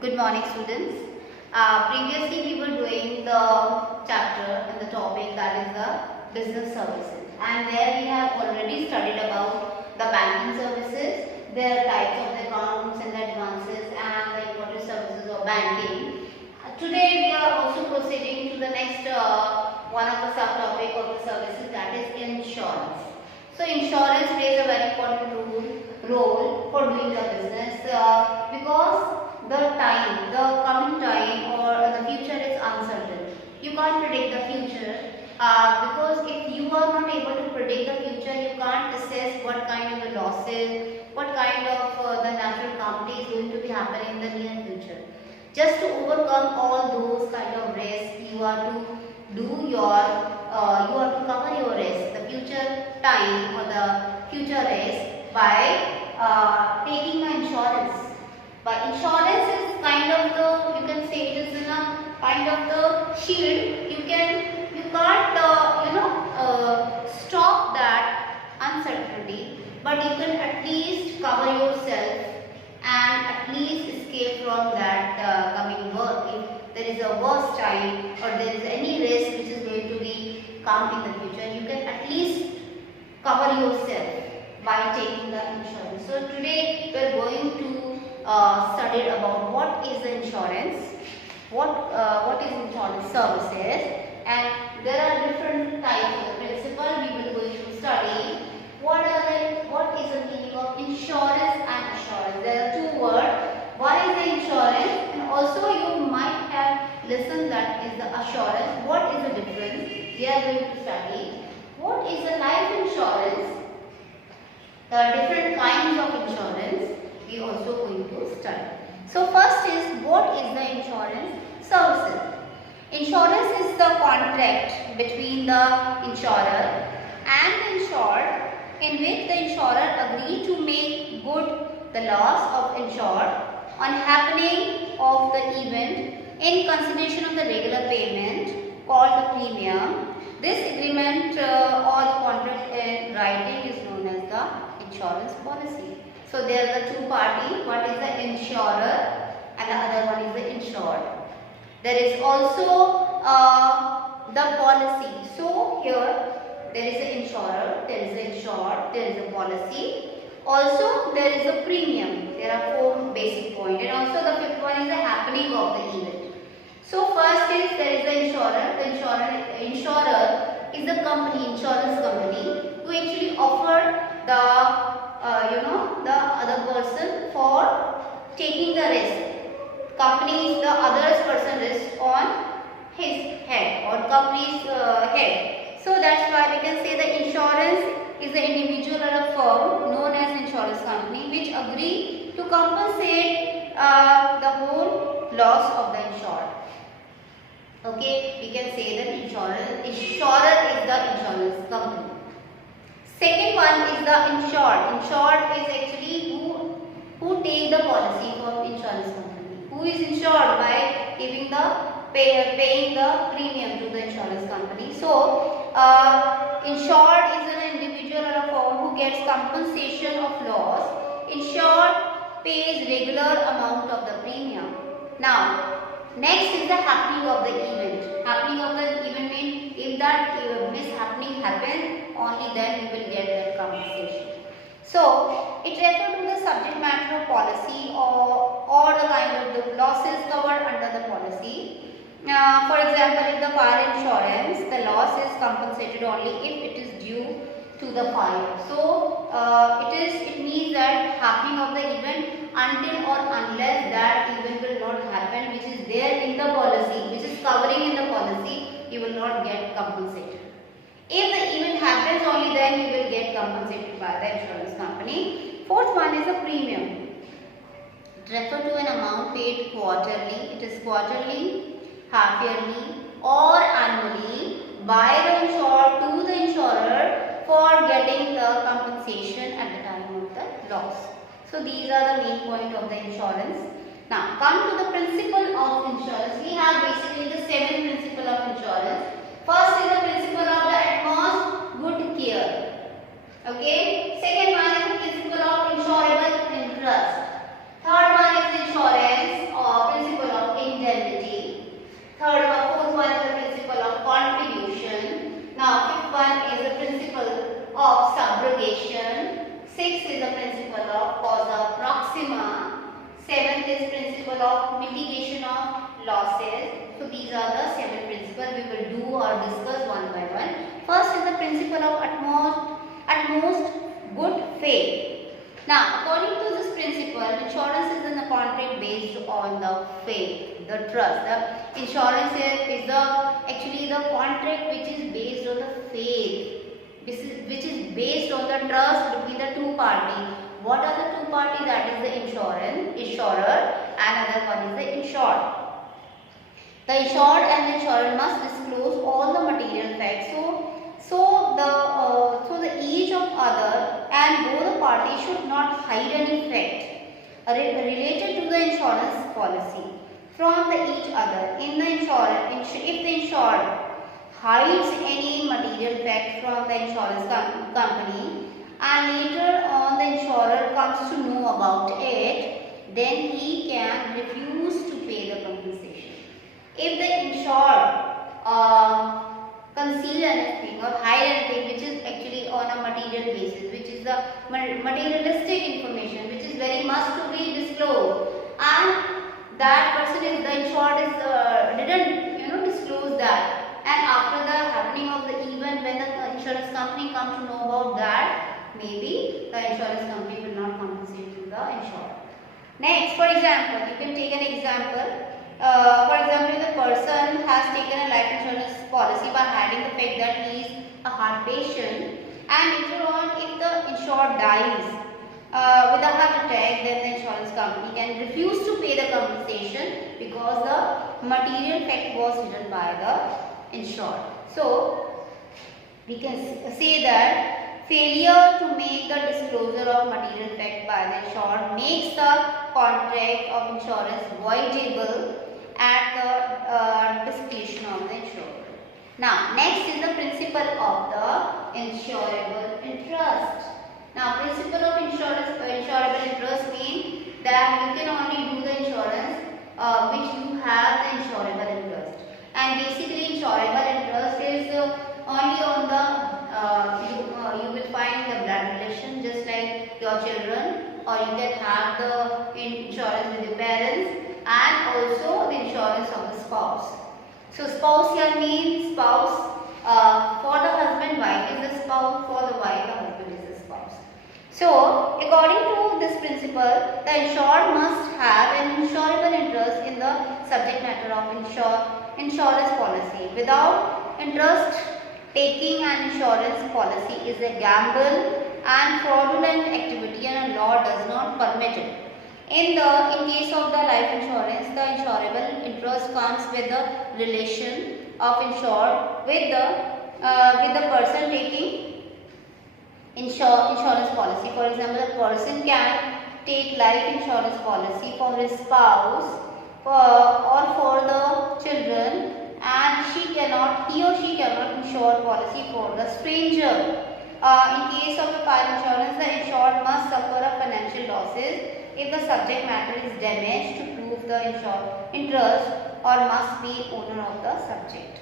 Good morning, students. Previously, we were doing the chapter and the topic that is the business services, and there we have already studied about the banking services, their types of the accounts and the advances, and the important services of banking. Today, we are also proceeding to the next one of the subtopic of the services, that is insurance. So, insurance plays a very important role for doing the business because the coming time or the future is uncertain. You can't predict the future because if you are not able to predict the future, you can't assess what kind of the losses, what kind of the natural calamity is going to be happening in the near future. Just to overcome all those kind of risks, you are to cover your risk, the future time or the future risk by taking an insurance. But insurance is kind of the, you can say it is in a kind of the shield. You can't stop that uncertainty, but you can at least cover yourself and at least escape from that coming work. If there is a worst time or there is any risk which is going to be come in the future, you can at least cover yourself by taking the insurance. So today we are going to studied about what is the insurance, what is insurance services, and there are different types of principle. We will going to study what is the meaning of insurance and assurance. There are two words. One is the insurance, and also you might have listened that is the assurance. What is the difference? We are going to study what is the life insurance. There are different kinds of insurance. We also going to study. So first is, what is the insurance services? Insurance is the contract between the insurer and the insured in which the insurer agree to make good the loss of insured on happening of the event in consideration of the regular payment called the premium. This agreement or the contract in writing is known as the insurance policy. So there are the two parties, one is the insurer and the other one is the insured. There is also the policy. So here there is the insurer, there is the insured, there is a policy. Also there is a premium. There are four basic points, and also the fifth one is the happening of the event. So first is there is the insurer. The insurer is the company, insurance company, who actually offer the the other person for taking the risk. Company is the other person risk on his head or company's head. So that's why we can say the insurance is the individual or a firm known as insurance company which agree to compensate the whole loss of the insured. Okay, we can say that insurer is the insurance company. Second one is the insured. Insured is actually who take the policy from insurance company. Who is insured by giving the paying the premium to the insurance company. So insured is an individual or a firm who gets compensation of loss. Insured pays regular amount of the premium. Now next is the happening of the event. Happening of the event means if that mishappening happens, only then you will get that compensation. So it refers to the subject matter of policy or the kind of the losses covered under the policy. For example, if the fire insurance, the loss is compensated only if it is due to the fire. So it means that happening of the event until or unless that event will not happen, which is there in the policy, which is covering in the policy, you will not get compensated. If the event happens, only then you will get compensated by the insurance company. Fourth one is the premium. It refers to an amount paid quarterly. It is quarterly, half yearly or annually by the insured to the insurer for getting the compensation at the time of the loss. So these are the main point of the insurance. Now come to the principle of insurance. We have basically the 7 principle of insurance. First is the principle of the utmost good care. Okay. Second one is the principle of insurable interest. Third one is the insurance is principle of mitigation of losses. So these are the 7 principles we will do or discuss one by one. First is the principle of utmost good faith. Now, according to this principle, insurance is in the contract based on the faith, the trust. The insurance is the actually the contract which is based on the faith, which is based on the trust between the two parties. What are the two parties? That is the insurer, and other one is the insured. The insured and the insurer must disclose all the material facts. So the each of other and both the parties should not hide any fact related to the insurance policy from each other. In the insurance, if the insured hides any material fact from the insurance company and later on the insurer comes to know about it, then he can refuse to pay the compensation. If the insured conceal anything or hide anything which is actually on a material basis, which is the materialistic information which is very must to be disclosed, and that person is the insured is didn't disclose that, and after the happening of the event when the insurance company come to know about that, maybe the insurance company will not compensate to the insured. Next, for example, you can take an example. For example, the person has taken a life insurance policy by hiding the fact that he is a heart patient, and later on if the insured dies with a heart attack, then the insurance company can refuse to pay the compensation because the material fact was hidden by the insured. So we can say that failure to make the disclosure of material fact by the insured makes the contract of insurance voidable at the discretion of the insurer. Now, next is the principle of the insurable interest. Now, principle of insurable interest means that you can only do the insurance which you have the insurable interest. And basically, insurable interest is only on the you will find the blood relation, just like your children, or you can have the insurance with your parents, and also the insurance of the spouse. So spouse here means spouse. For the husband, wife is the spouse. For the wife, the husband is the spouse. So according to this principle, the insured must have an insurable interest in the subject matter of insurance policy. Without interest, taking an insurance policy is a gamble and fraudulent activity, and a law does not permit it. In case of the life insurance, the insurable interest comes with the relation of insured with the person taking insurance policy. For example, a person can take life insurance policy for his spouse or for the children, and he or she cannot insure policy for the stranger. In case of a fire insurance, the insured must suffer a financial losses if the subject matter is damaged to prove the insured interest, or must be owner of the subject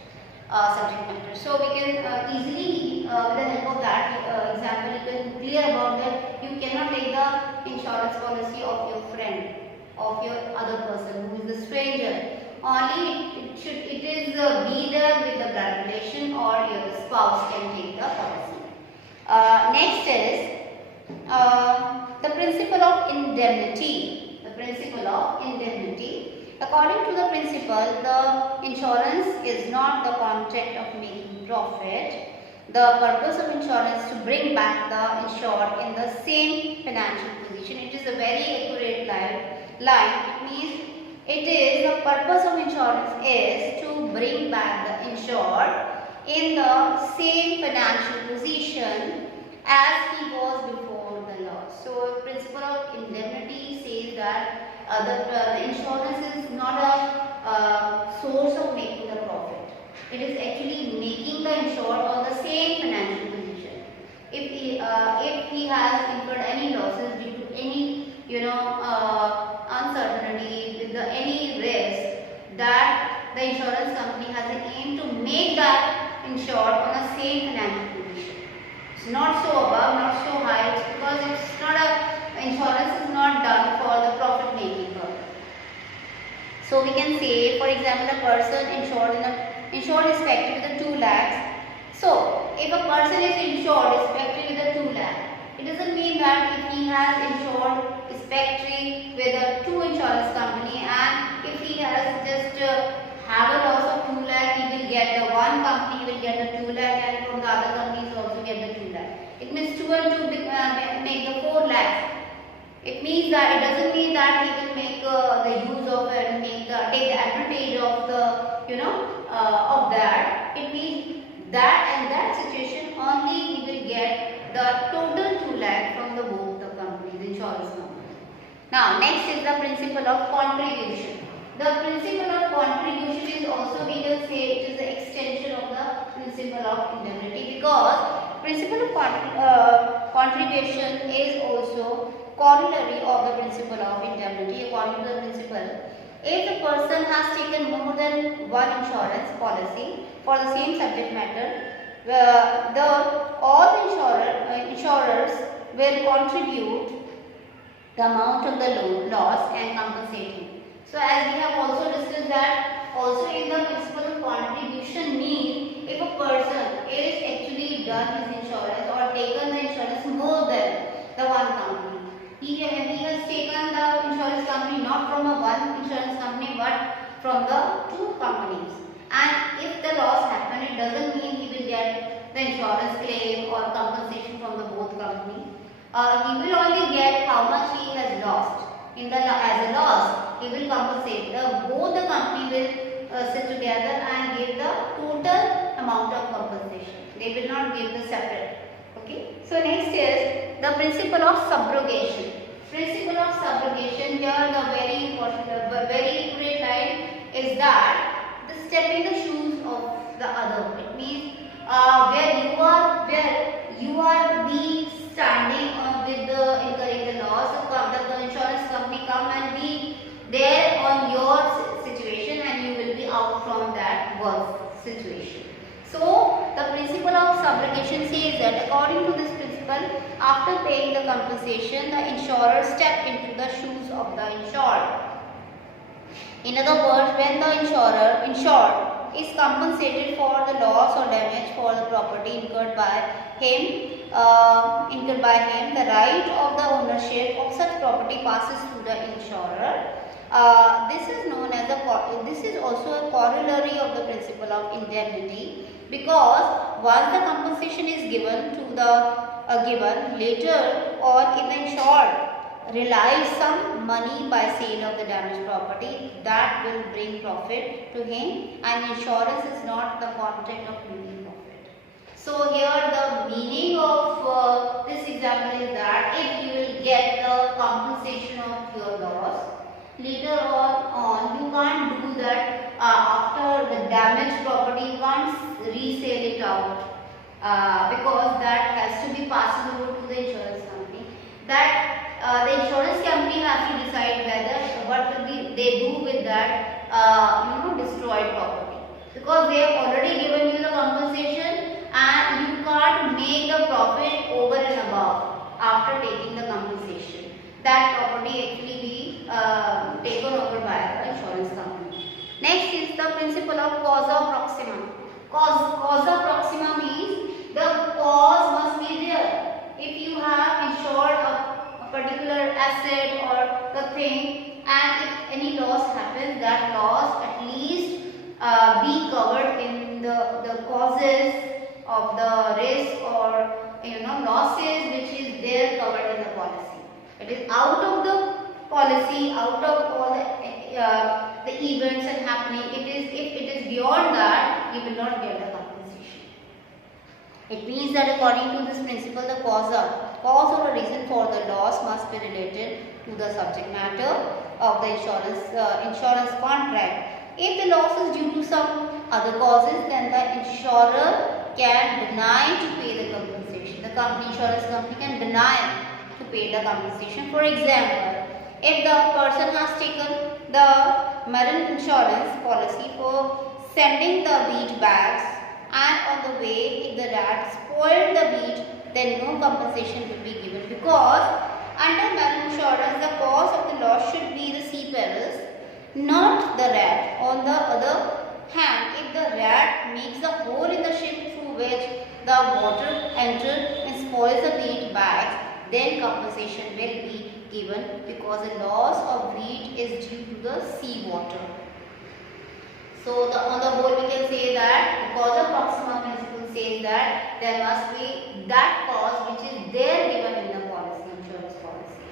matter. So we can easily with the help of that example, you can clear about that you cannot take the insurance policy of your friend, of your other person who is a stranger. Only it is be there with the blood relation, or your spouse can take the policy. Next is the principle of indemnity. The principle of indemnity. According to the principle, the insurance is not the contract of making profit. The purpose of insurance is to bring back the insured in the same financial position. It is a very accurate line. It means the purpose of insurance is to bring back the insured in the same financial position as he was before the loss. So, principle of indemnity says that the insurance is not a source of making the profit. It is actually making the insured on the same financial position. If he has incurred any losses due to any uncertainty, with any risk, that the insurance company has an aim to make that insured on the same financial position. It's not so above, not so high, because it's not insurance is not done for the profit making purpose. So we can say, for example, a person insured his factory with a 2 lakhs. So if a person is insured his factory with a 2 lakh, it doesn't mean that if he has insured his factory with a 2 insurance company, and if he has just have a loss of 2 lakh, he will get the one company will get the 2 lakh, and from the other companies also get the 2 lakh. It means 2 and 2 make the 4 lakhs. It means that it doesn't mean that he will make the use of and take the advantage of the of that. It means that in that situation only he will get the total 2 lakh from the both the companies, the insurance company. Now next is the principle of contribution. The principle of contribution is also, we will say, it is the extension of the principle of indemnity, because principle of contribution is also corollary of the principle of indemnity. According to the principle, if the person has taken more than one insurance policy for the same subject matter, all the insurers will contribute the amount of the loss and compensate him. So as we have also discussed that also in the principle of contribution means if a person is actually done his insurance or taken the insurance more than the one company. He has taken the insurance company not from a one insurance company but from the 2 companies. And if the loss happen, it doesn't mean he will get the insurance claim or compensation from the both companies. He will only get how much he has lost. As a loss, he will compensate. Both the company will sit together and give the total amount of compensation. They will not give the separate. Okay. So next is the principle of subrogation. Principle of subrogation, here the very important, very accurate line is that the step in the shoes of the other. It means where you are be standing with the incurring the loss, the insurance company come and be there on your situation, and you will be out from that worse situation. So the principle of subrogation says that according to this principle, after paying the compensation, the insurer step into the shoes of the insured. In other words, when the insured is compensated for the loss or damage for the property incurred by him, the right of the ownership of such property passes to the insurer. This is known as this is also a corollary of the principle of indemnity, because once the compensation is given to the given later on, if the insured realize some money by sale of the damaged property, that will bring profit to him, and insurance is not the content of making profit. So here the meaning of this example is that if you will get the compensation of your loss, later on you can't do that after the damaged property, you can't resell it out because that has to be passed over to the insurance company. That the insurance company has to decide whether what they do with that destroyed property, because they have already given you the compensation and you can't make the profit over and above after taking the compensation. That property actually be taken over by the insurance company. Next is the principle of causa proxima. Causa proxima means the cause must be there. If you have insured a particular asset or the thing, and if any loss happens, that loss at least be covered in the causes of the risk or losses which is there covered in the policy. It is out of the policy, out of all the events and happening. If it is beyond that, you will not get the compensation. It means that according to this principle, the cause or a reason for the loss must be related to the subject matter of the insurance contract. If the loss is due to some other causes, then the insurer can deny to pay the compensation. The insurance company can deny to pay the compensation. For example, if the person has taken the marine insurance policy for sending the wheat bags, and on the way if the rat spoiled the wheat, then no compensation will be given, because under marine insurance the cause of the loss should be the sea perils, not the the rat. On the other hand, if the rat makes a hole in the ship through which the water enters and spoils the wheat bags, then compensation will be given because the loss of wheat is due to the sea water. So on the whole we can say that the causa proxima principle says that there must be that cause which is there given in the policy, insurance policy.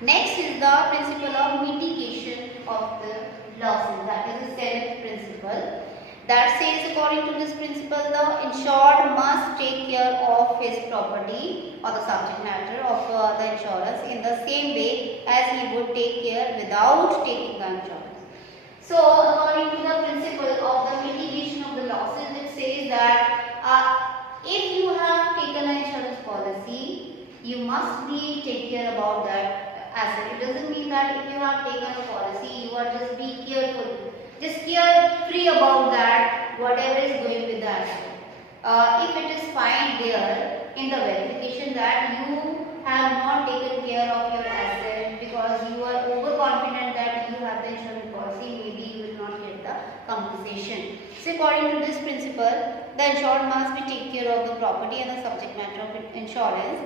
Next is the principle of mitigation of the losses, that is the seventh principle. That says according to this principle the insured must take care of his property or the subject matter of the insurance in the same way as he would take care without taking the insurance. So according to the principle of the mitigation of the losses, it says that if you have taken an insurance policy, you must take care about that asset. It doesn't mean that if you have taken a policy, you are just be careful, just carefree about that, whatever is going with the asset. If it is found there in the verification that you have not taken care of your asset because you are overconfident that you have the insurance policy, maybe you will not get the compensation. So according to this principle, the insured must be take care of the property and the subject matter of insurance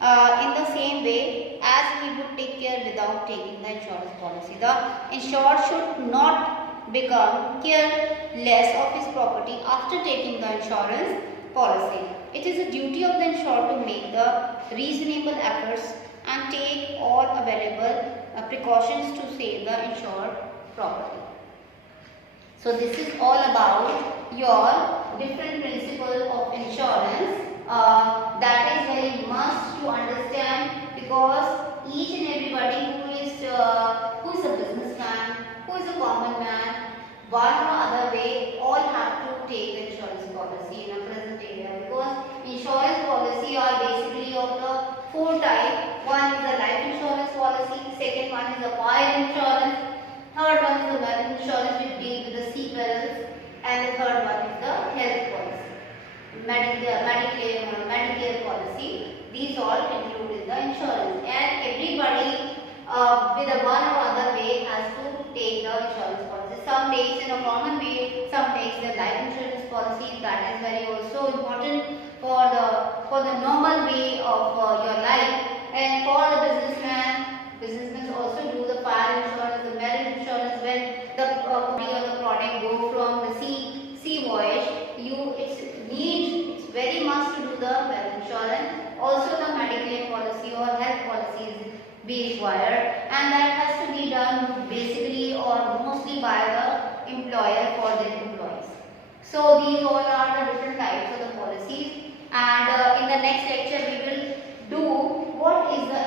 in the same way as he would take care without taking the insurance policy. The insured should not become careless of his property after taking the insurance policy. It is a duty of the insured to make the reasonable efforts and take all available precautions to save the insured property. So this is all about your different principles of insurance. That is very must to understand because each and everybody who is a businessman, who is a common man, one or other way, all have to take the insurance policy in a present area because insurance policy are basically of the four types. One is the life insurance policy, second one is the fire insurance, third one is the medical insurance which deals with the sea perils, and the third one is the health policy, Medicare policy. These all include in the insurance, and everybody with a one or other way has to take the insurance policy. Some takes in a common way, some takes the life insurance policy. That is very also important for the normal way of your life. And for the businessmen also do the fire insurance, the marriage insurance. When the product go from the sea voyage, it's very must to do the marriage insurance. Also the medical policy or health policy is be required, and that has to be done basically or mostly by the employer for their employees. So these all are the different types of the policies, and in the next lecture we will do what is the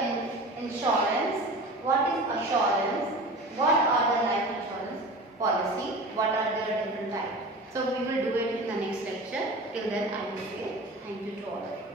insurance, what is assurance, what are the life insurance policy, what are the different types. So we will do it in the next lecture. Till then I will say thank you to all of you.